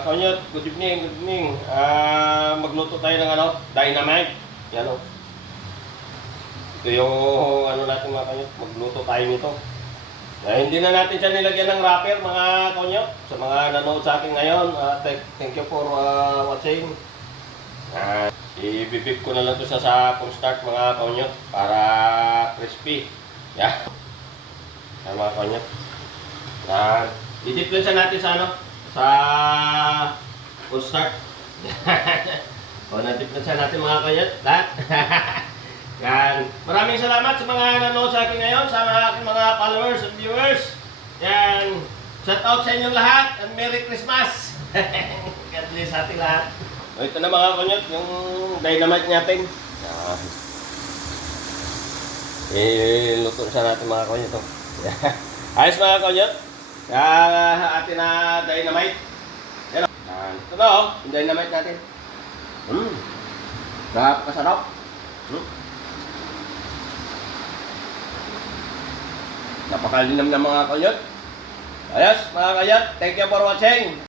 Kanyot, good evening, good evening. Magluto tayo ng dynamite. Yan o. Ito yung natin mga kanyot, magluto tayo nito. Hindi na natin siya nilagyan ng wrapper mga kanyot. Sa mga nanood sa akin ngayon, thank you for watching. Ibibip ko na lang ito sa full start mga kanyot para crispy. Yan. Yan mga kanyot. Yan. I-diplensa natin sa full start. O, na-diplensa natin mga kanyot. Yan. Maraming salamat sa mga nanood sa akin ngayon, sa aking mga followers and viewers. Yan. Shout out sa inyong lahat and Merry Christmas. God bless ating lahat. O, ito na mga kanyot, yung dynamite natin. Yan. Luto na natin mga kanyot. Ayos mga kanyot. Atin na dynamite. Yan. Ito na yung dynamite natin. Kasarap. Napakalinam ng mga kanyot. Ayos mga kanyot. Thank you for watching.